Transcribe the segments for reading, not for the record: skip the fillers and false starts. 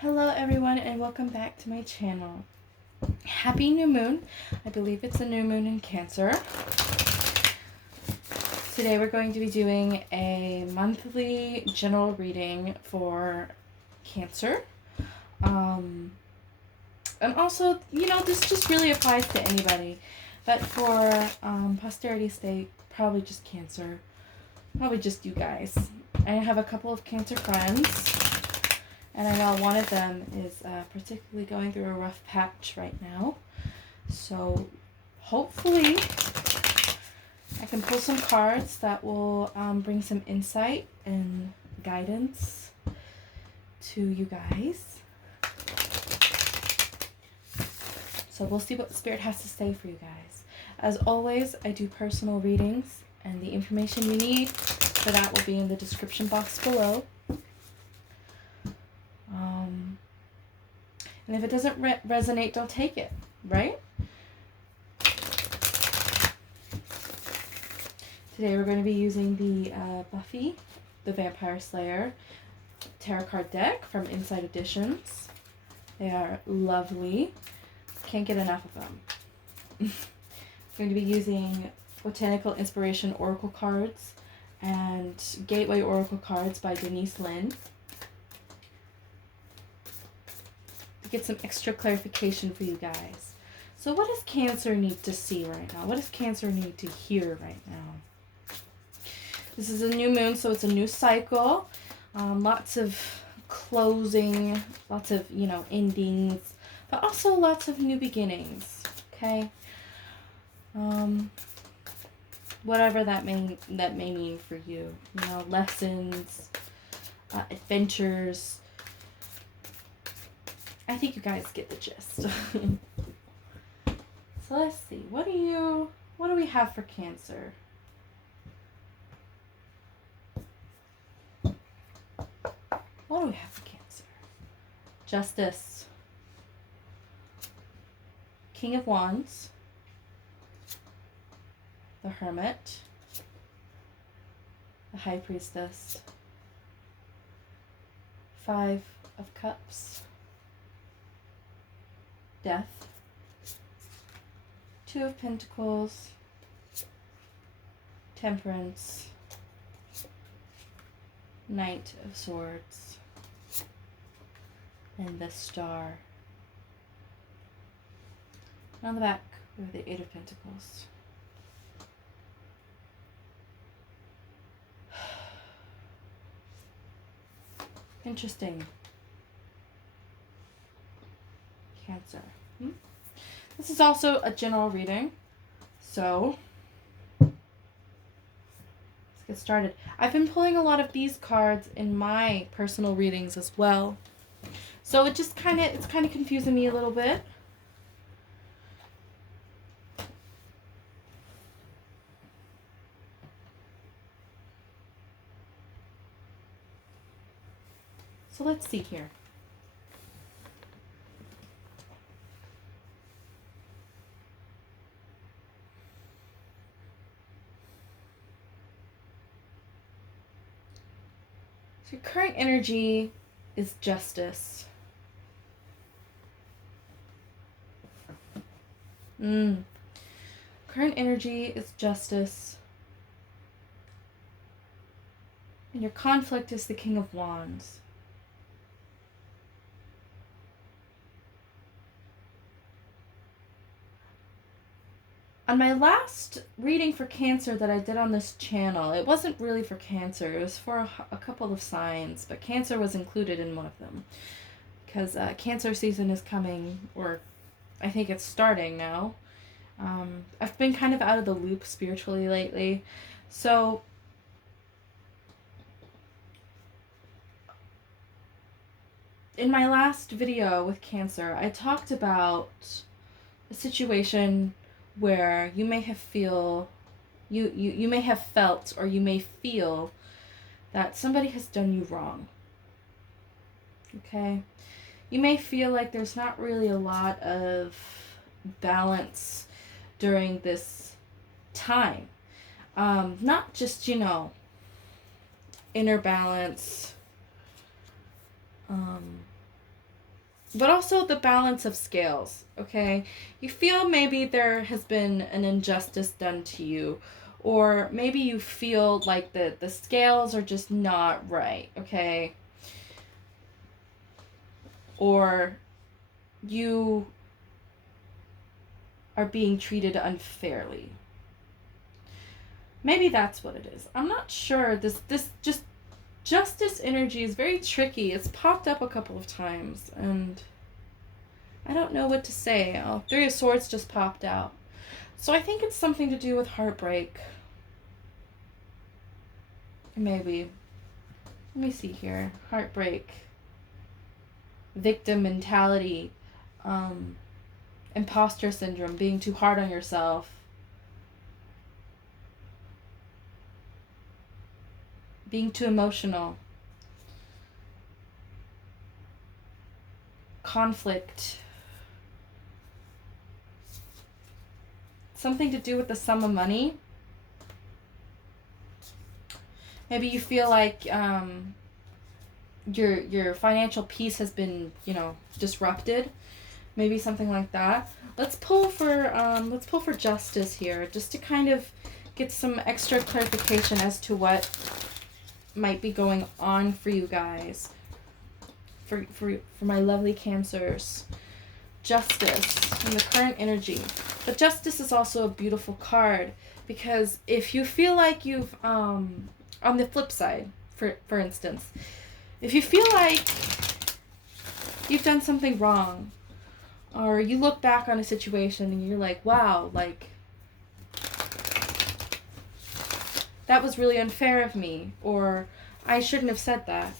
Hello everyone and welcome back to my channel. Happy new moon. I believe it's a new moon in Cancer. Today we're going to be doing a monthly general reading for Cancer. And also, this just really applies to anybody. But for posterity's sake, probably just Cancer. Probably just you guys. I have a couple of Cancer friends. And I know one of them is particularly going through a rough patch right now. So hopefully I can pull some cards that will bring some insight and guidance to you guys. So we'll see what Spirit has to say for you guys. As always, I do personal readings, and the information you need for that will be in the description box below. And if it doesn't resonate, don't take it, right? Today we're going to be using the Buffy the Vampire Slayer tarot card deck from Inside Editions. They are lovely. Can't get enough of them. I'm going to be using Botanical Inspiration Oracle cards and Gateway Oracle cards by Denise Linn. Get some extra clarification for you guys. So what does Cancer need to see right now? What does Cancer need to hear right now? This is a new moon, so it's a new cycle. Lots of closing, lots of, endings, but also lots of new beginnings, okay? Whatever that may mean for you. Lessons, adventures. I think you guys get the gist. So let's see. What do we have for Cancer? What do we have for Cancer? Justice. King of Wands. The Hermit. The High Priestess. Five of Cups. Death, Two of Pentacles, Temperance, Knight of Swords, and the Star. And on the back, we have the Eight of Pentacles. Interesting. Cancer. This is also a general reading, so let's get started. I've been pulling a lot of these cards in my personal readings as well, so it's kind of confusing me a little bit. So let's see here. So your current energy is justice. Current energy is justice. And your conflict is the King of Wands. On my last reading for Cancer that I did on this channel, it wasn't really for Cancer. It was for a couple of signs, but Cancer was included in one of them. Because Cancer season is coming, or I think it's starting now. I've been kind of out of the loop spiritually lately. So in my last video with Cancer, I talked about a situation where you may have you may have felt, or you may feel that somebody has done you wrong. Okay? You may feel like there's not really a lot of balance during this time. Not just, inner balance, but also the balance of scales, okay? You feel maybe there has been an injustice done to you, or maybe you feel like the scales are just not right, okay? Or you are being treated unfairly. Maybe that's what it is. I'm not sure. This just justice energy is very tricky. It's popped up a couple of times and I don't know what to say. Oh, Three of Swords just popped out. So I think it's something to do with heartbreak. Maybe. Let me see here. Heartbreak. Victim mentality. Imposter syndrome. Being too hard on yourself. Being too emotional. Conflict. Something to do with the sum of money. Maybe you feel like your financial peace has been, disrupted. Maybe something like that. Let's pull for justice here, just to kind of get some extra clarification as to what might be going on for you guys. For my lovely Cancers. Justice and the current energy. But justice is also a beautiful card, because if you feel like you've on the flip side, for instance, if you feel like you've done something wrong, or you look back on a situation and you're like, wow, like that was really unfair of me, or I shouldn't have said that,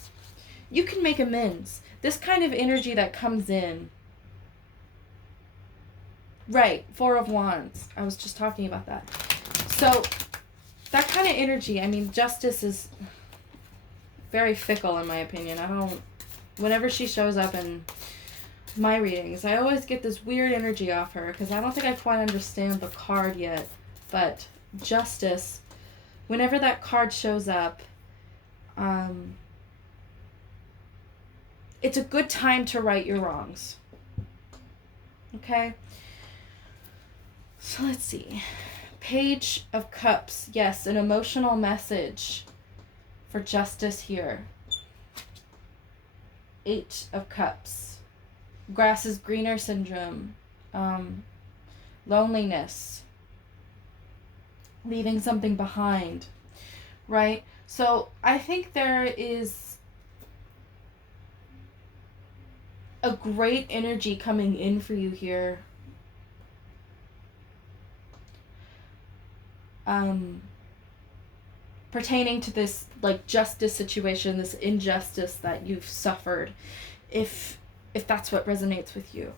you can make amends. This kind of energy that comes in. Right, Four of Wands. I was just talking about that. So, that kind of energy, I mean, justice is very fickle in my opinion. Whenever she shows up in my readings, I always get this weird energy off her, because I don't think I quite understand the card yet. But justice, whenever that card shows up, it's a good time to right your wrongs. Okay? So let's see. Page of Cups. Yes, an emotional message for justice here. Eight of Cups. Grass is greener syndrome. Loneliness. Leaving something behind. Right? So I think there is a great energy coming in for you here. Pertaining to this like justice situation, this injustice that you've suffered, if that's what resonates with you.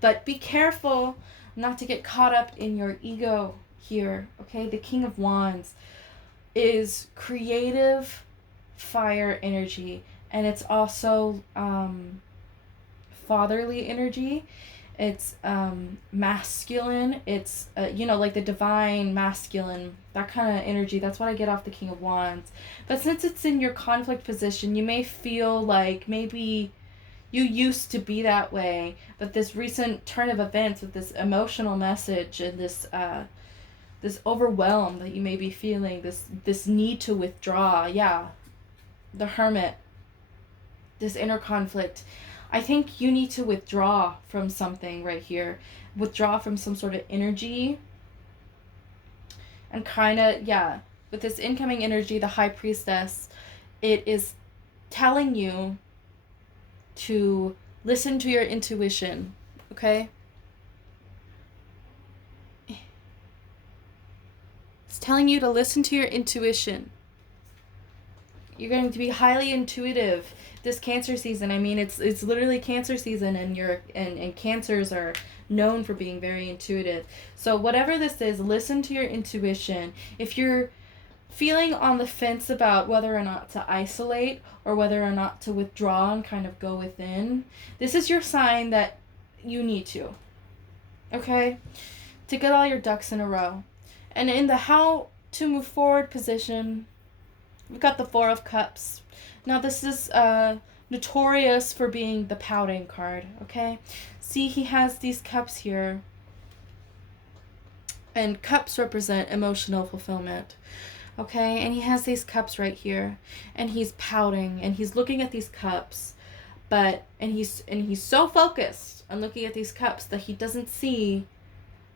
But be careful not to get caught up in your ego here, okay? The King of Wands is creative fire energy, and it's also fatherly energy. It's masculine. It's like the divine masculine, that kind of energy. That's what I get off the King of Wands. But since it's in your conflict position, you may feel like maybe you used to be that way, but this recent turn of events with this emotional message and this overwhelm that you may be feeling, this need to withdraw. Yeah, the Hermit, this inner conflict. I think you need to withdraw from something right here. Withdraw from some sort of energy. And kind of, yeah, with this incoming energy, the High Priestess, it is telling you to listen to your intuition, okay? It's telling you to listen to your intuition. You're going to be highly intuitive this Cancer season. I mean, it's literally Cancer season, and Cancers are known for being very intuitive. So whatever this is, listen to your intuition. If you're feeling on the fence about whether or not to isolate or whether or not to withdraw and kind of go within, this is your sign that you need to. Okay? To get all your ducks in a row. And in the how to move forward position, we've got the Four of Cups. Now this is notorious for being the pouting card, okay? See, he has these cups here, and cups represent emotional fulfillment, okay? And he has these cups right here, and he's pouting, and he's looking at these cups, and he's so focused on looking at these cups that he doesn't see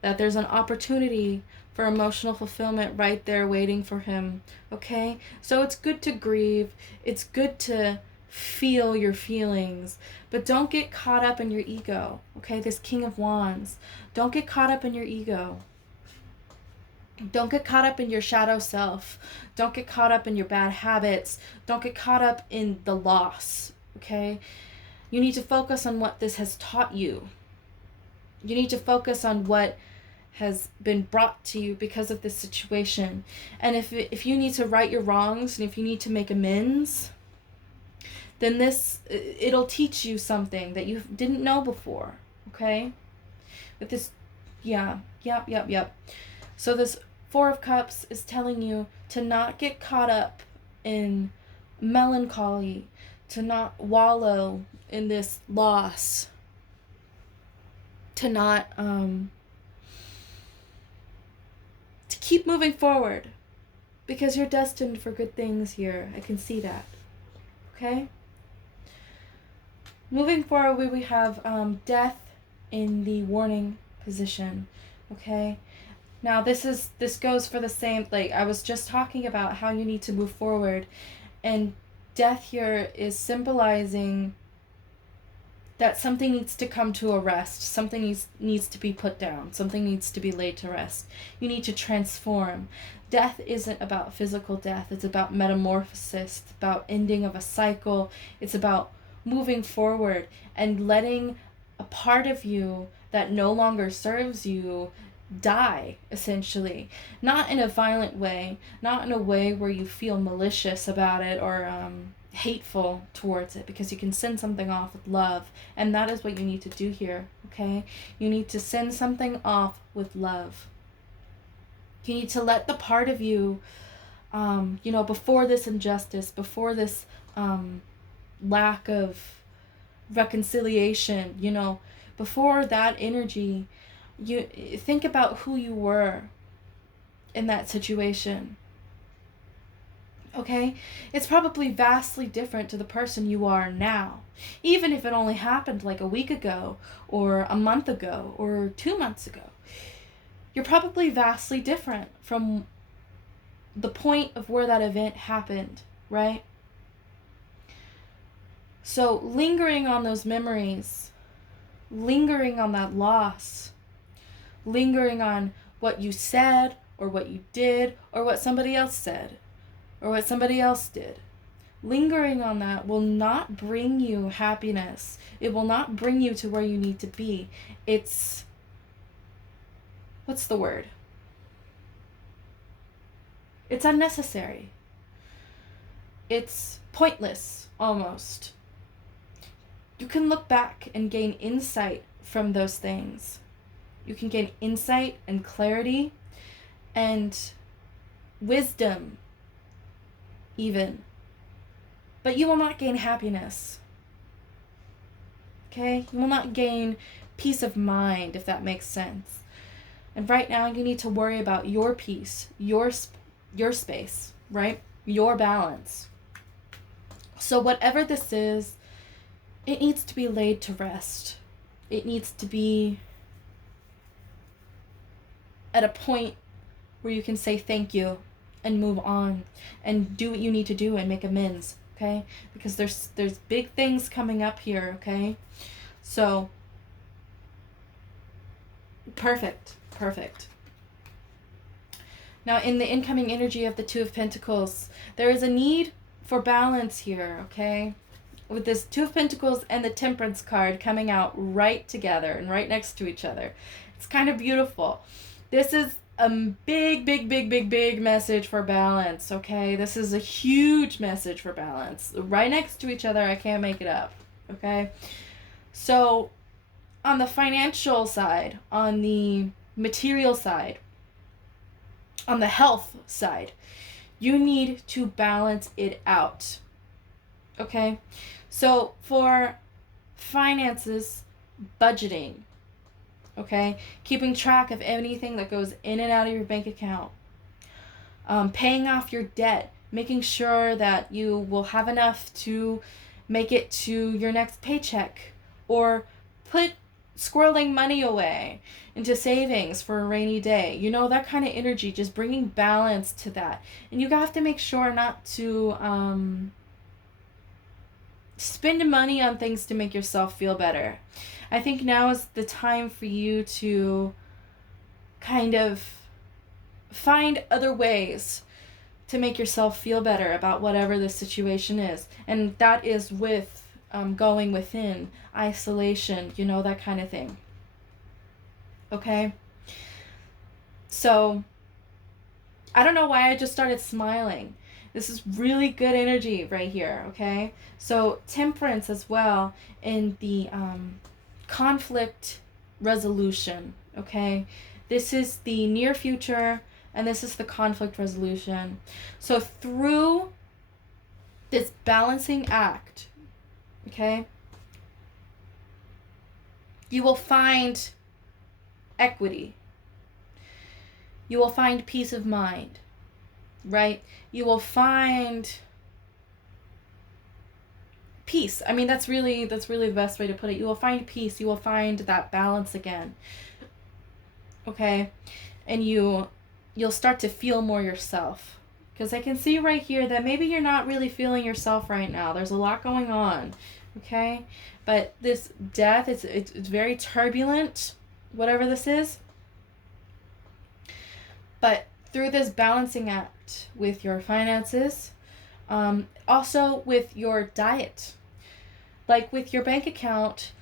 that there's an opportunity for emotional fulfillment right there waiting for him, okay? So it's good to grieve, it's good to feel your feelings, but don't get caught up in your ego, okay? This King of Wands, don't get caught up in your ego. Don't get caught up in your shadow self. Don't get caught up in your bad habits. Don't get caught up in the loss, okay? You need to focus on what this has taught you. You need to focus on what has been brought to you because of this situation. And if you need to right your wrongs, and if you need to make amends, then it'll teach you something that you didn't know before, okay? But this, yeah, yep. So this Four of Cups is telling you to not get caught up in melancholy, to not wallow in this loss, to not, to keep moving forward, because you're destined for good things here. I can see that, okay? Moving forward, we have death in the warning position, okay? Now this goes for the same, like I was just talking about how you need to move forward, and death here is symbolizing that something needs to come to a rest, something needs to be put down, something needs to be laid to rest. You need to transform. Death isn't about physical death, it's about metamorphosis, it's about ending of a cycle, it's about moving forward and letting a part of you that no longer serves you die, essentially. Not in a violent way, not in a way where you feel malicious about it or hateful towards it, because you can send something off with love, and that is what you need to do here, okay? You need to send something off with love. You need to let the part of you, before this injustice, before this lack of reconciliation, before that energy, you think about who you were in that situation, okay? It's probably vastly different to the person you are now, even if it only happened like a week ago or a month ago or 2 months ago. You're probably vastly different from the point of where that event happened, right? So lingering on those memories, lingering on that loss, lingering on what you said or what you did or what somebody else said or what somebody else did, lingering on that will not bring you happiness. It will not bring you to where you need to be. It's, what's the word? It's unnecessary. It's pointless, almost. You can look back and gain insight from those things. You can gain insight and clarity and wisdom, even. But you will not gain happiness. Okay? You will not gain peace of mind, if that makes sense. And right now, you need to worry about your peace, your space, right? Your balance. So whatever this is, it needs to be laid to rest. It needs to be at a point where you can say thank you and move on and do what you need to do and make amends, okay? Because there's big things coming up here, okay? So perfect. Now, in the incoming energy of the Two of Pentacles, there is a need for balance here, okay? With this Two of Pentacles and the Temperance card coming out right together and right next to each other. It's kind of beautiful. This is a big message for balance, okay? This is a huge message for balance. Right next to each other, I can't make it up, okay? So, on the financial side, on the material side, on the health side, you need to balance it out. Okay? So for finances, budgeting, okay? Keeping track of anything that goes in and out of your bank account. Paying off your debt, making sure that you will have enough to make it to your next paycheck, or put squirreling money away into savings for a rainy day. You know, that kind of energy, just bringing balance to that. And you have to make sure not to spend money on things to make yourself feel better. I think now is the time for you to kind of find other ways to make yourself feel better about whatever the situation is. And that is with going within, isolation, you know, that kind of thing. Okay? So, I don't know why I just started smiling. This is really good energy right here, okay? So, temperance as well in the conflict resolution, okay? This is the near future, and this is the conflict resolution. So through this balancing act, okay, you will find equity. You will find peace of mind, right? You will find peace. I mean, that's really the best way to put it. You will find peace. You will find that balance again. Okay? And you'll start to feel more yourself. Because I can see right here that maybe you're not really feeling yourself right now. There's a lot going on. Okay? But this death, it's very turbulent, whatever this is. But through this balancing act with your finances, also with your diet, like with your bank account,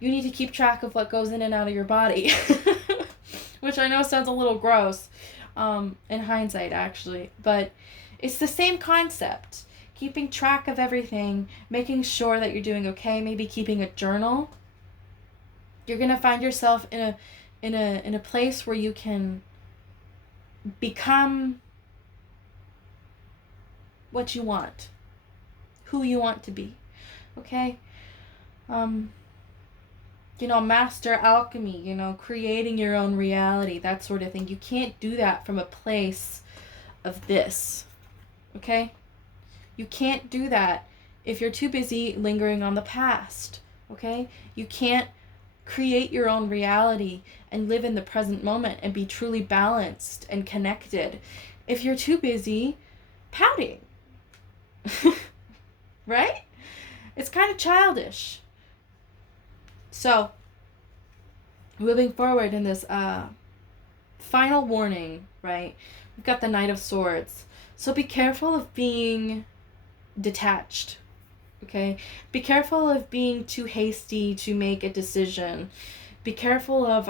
you need to keep track of what goes in and out of your body, which I know sounds a little gross in hindsight, actually, but it's the same concept. Keeping track of everything, making sure that you're doing okay, maybe keeping a journal. You're gonna find yourself in a place where you can become what you want, who you want to be. Okay? Master alchemy, creating your own reality, that sort of thing. You can't do that from a place of this. Okay? You can't do that if you're too busy lingering on the past. Okay? You can't create your own reality and live in the present moment and be truly balanced and connected if you're too busy pouting. Right? It's kind of childish. So, moving forward in this final warning, right? We've got the Knight of Swords. So be careful of being detached. Okay? Be careful of being too hasty to make a decision. Be careful of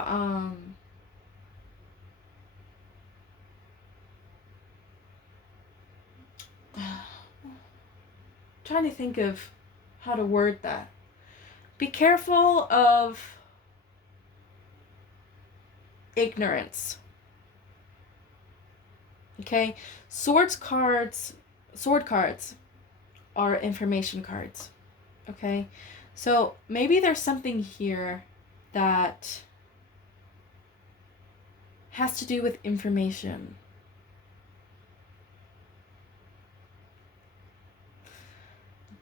trying to think of how to word that. Be careful of ignorance. Okay? Sword cards are information cards. Okay? So maybe there's something here that has to do with information.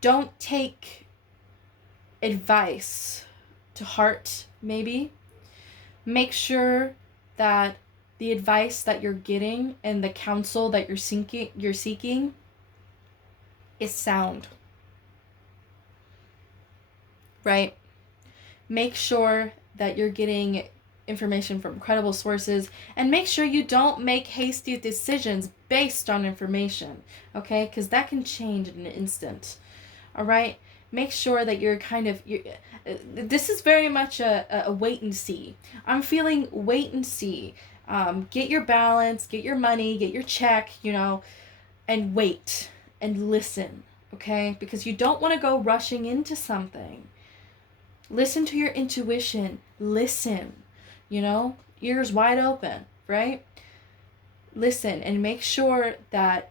Don't take advice to heart, maybe. Make sure that the advice that you're getting and the counsel that you're seeking is sound. Right? Make sure that you're getting information from credible sources, and make sure you don't make hasty decisions based on information, okay? Because that can change in an instant. All right? Make sure that you're this is very much a wait and see. I'm feeling wait and see. Get your balance, get your money, get your check, and wait and listen, okay? Because you don't want to go rushing into something. Listen to your intuition. Listen, ears wide open, right? Listen and make sure that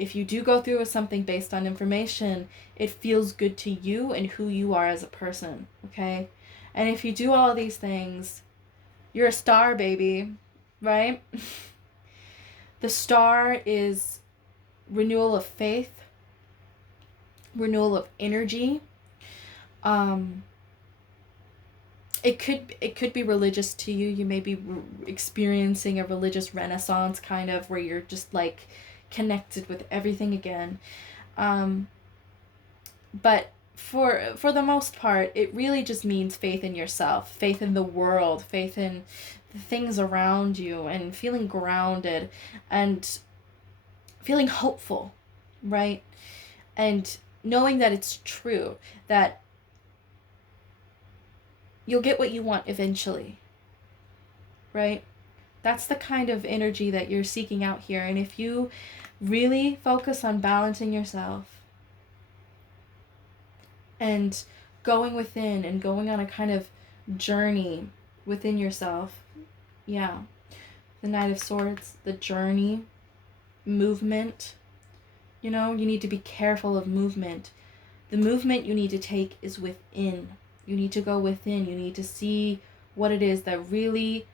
if you do go through with something based on information, it feels good to you and who you are as a person, okay? And if you do all these things, you're a star, baby, right? The star is renewal of faith, renewal of energy. It could be religious to you. You may be experiencing a religious renaissance, kind of, where you're just like connected with everything again. But for the most part, it really just means faith in yourself, faith in the world, faith in the things around you, and feeling grounded and feeling hopeful, right? And knowing that it's true, that you'll get what you want eventually, right? That's the kind of energy that you're seeking out here. And if you really focus on balancing yourself and going within and going on a kind of journey within yourself, yeah, the Knight of Swords, the journey, movement, you know, you need to be careful of movement. The movement you need to take is within. You need to go within. You need to see what it is that really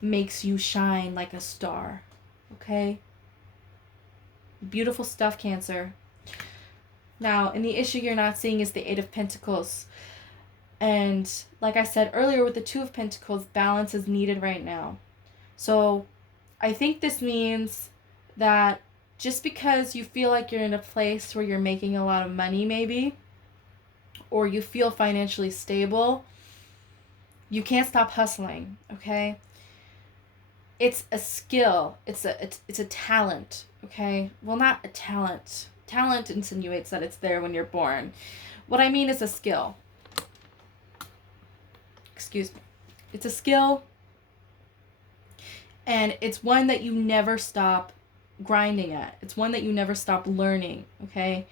makes you shine like a star. Okay? Beautiful stuff, Cancer. Now, and the issue you're not seeing is the Eight of Pentacles. And like I said earlier with the Two of Pentacles, balance is needed right now. So I think this means that just because you feel like you're in a place where you're making a lot of money, maybe, or you feel financially stable, you can't stop hustling, okay? It's a skill. It's a talent, okay? Well, not a talent. Talent insinuates that it's there when you're born. What I mean is a skill. Excuse me. It's a skill, and it's one that you never stop grinding at. It's one that you never stop learning, okay?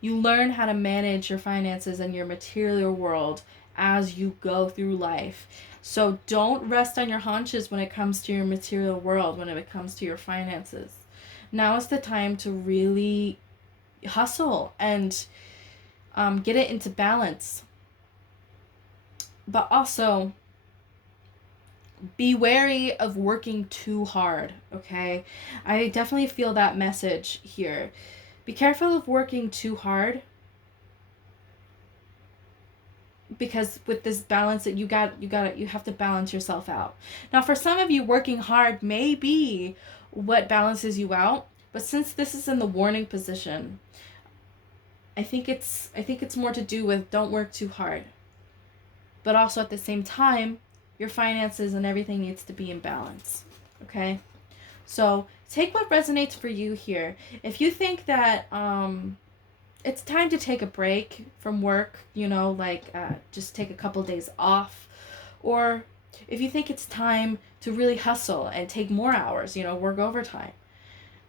You learn how to manage your finances and your material world as you go through life. So don't rest on your haunches when it comes to your material world, when it comes to your finances. Now is the time to really hustle and get it into balance. But also, be wary of working too hard, okay? I definitely feel that message here. Be careful of working too hard, because with this balance that you have to balance yourself out. Now, for some of you, working hard may be what balances you out, but since this is in the warning position, I think it's more to do with don't work too hard. But also at the same time, your finances and everything needs to be in balance, okay? So take what resonates for you here. If you think that it's time to take a break from work, you know, like just take a couple days off, or if you think it's time to really hustle and take more hours, you know, work overtime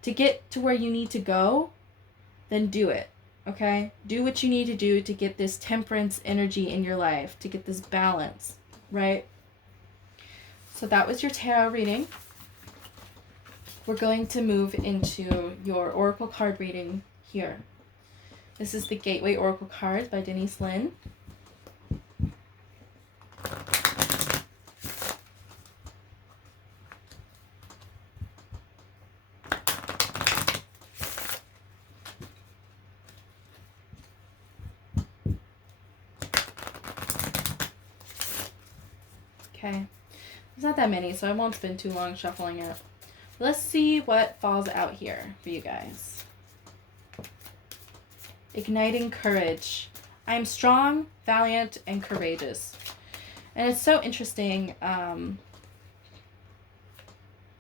to get to where you need to go, then do it, okay? Do what you need to do to get this temperance energy in your life, to get this balance, right? So that was your tarot reading. We're going to move into your oracle card reading here. This is the Gateway Oracle Cards by Denise Linn. Okay. There's not that many, so I won't spend too long shuffling it. Let's see what falls out here for you guys. Igniting courage. I am strong, valiant, and courageous. And it's so interesting.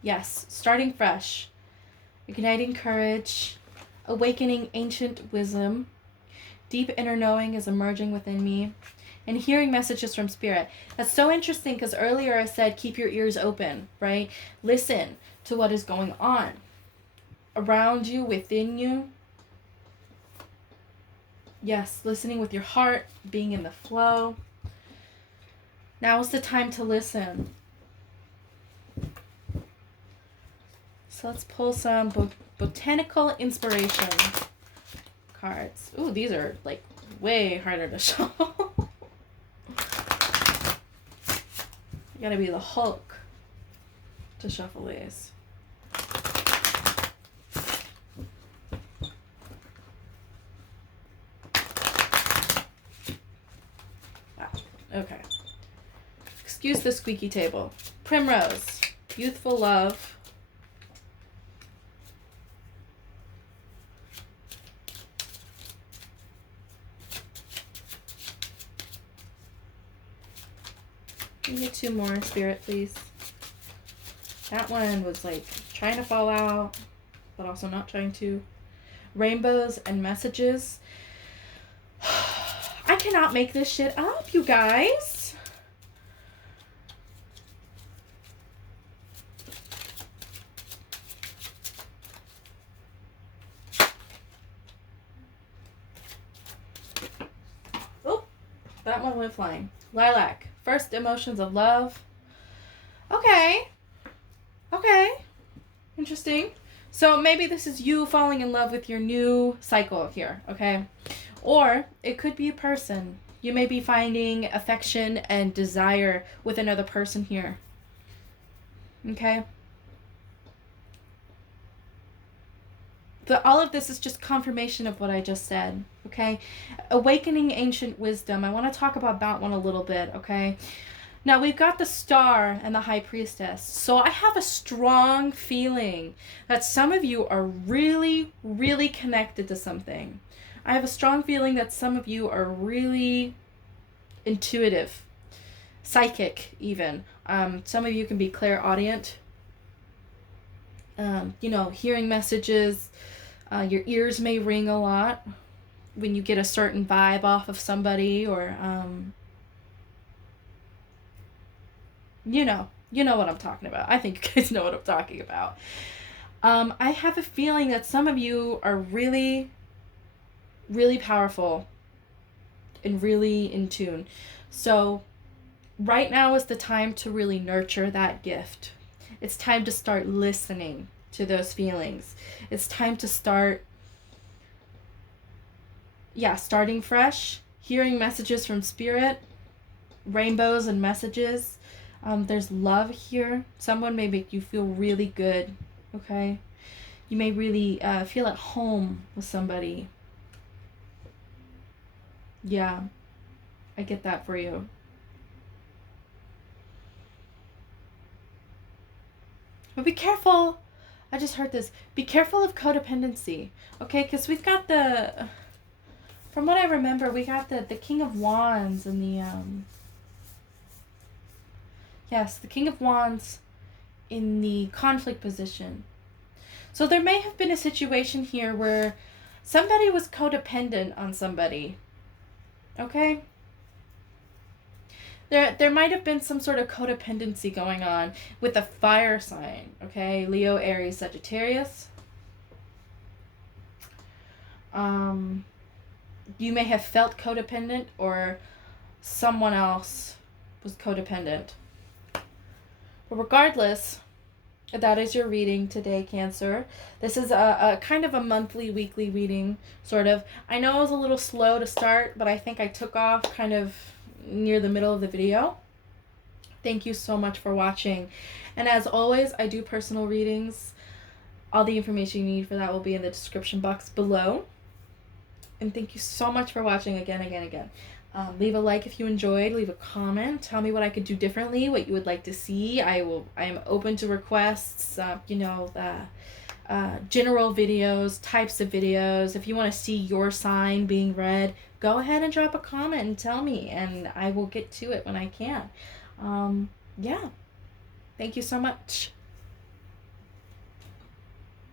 Yes, starting fresh. Igniting courage. Awakening ancient wisdom. Deep inner knowing is emerging within me. And hearing messages from spirit. That's so interesting because earlier I said keep your ears open, right? Listen to what is going on around you, within you. Yes, listening with your heart, being in the flow. Now is the time to listen. So let's pull some botanical inspiration cards. Ooh, these are like way harder to shuffle. You gotta be the Hulk to shuffle these. Okay. Excuse the squeaky table. Primrose. Youthful love. Can you get two more, Spirit, please? That one was like trying to fall out, but also not trying to. Rainbows and messages. I cannot make this shit up, you guys. Oh, that one went flying. Lilac. First emotions of love. Okay. Okay. Interesting. So maybe this is you falling in love with your new cycle here, okay? Or it could be a person. You may be finding affection and desire with another person here. Okay? All of this is just confirmation of what I just said, okay? Awakening ancient wisdom. I want to talk about that one a little bit, okay? Now, we've got the Star and the High Priestess. So I have a strong feeling that some of you are really, really connected to something. I have a strong feeling that some of you are really intuitive, psychic even. Some of you can be clairaudient. Hearing messages. Your ears may ring a lot when you get a certain vibe off of somebody, or you know what I'm talking about. I think you guys know what I'm talking about. I have a feeling that some of you are really, really powerful and really in tune. So right now is the time to really nurture that gift. It's time to start listening to those feelings. It's time to start, starting fresh, hearing messages from Spirit, rainbows and messages. There's love here. Someone may make you feel really good, okay? You may really feel at home with somebody. Yeah, I get that for you. But be careful. I just heard this. Be careful of codependency, okay? Because we've got from what I remember, we got the King of Wands and the, yes, the King of Wands in the conflict position. So there may have been a situation here where somebody was codependent on somebody, okay? There might have been some sort of codependency going on with a fire sign, okay? Leo, Aries, Sagittarius. You may have felt codependent, or someone else was codependent. But regardless, that is your reading today, Cancer. This is a kind of a monthly, weekly reading, sort of. I know it was a little slow to start, but I think I took off kind of near the middle of the video. Thank you so much for watching. And as always, I do personal readings. All the information you need for that will be in the description box below. And thank you so much for watching again. Leave a like if you enjoyed. Leave a comment. Tell me what I could do differently, what you would like to see. I am open to requests, general videos, types of videos. If you want to see your sign being read, go ahead and drop a comment and tell me, and I will get to it when I can. Thank you so much.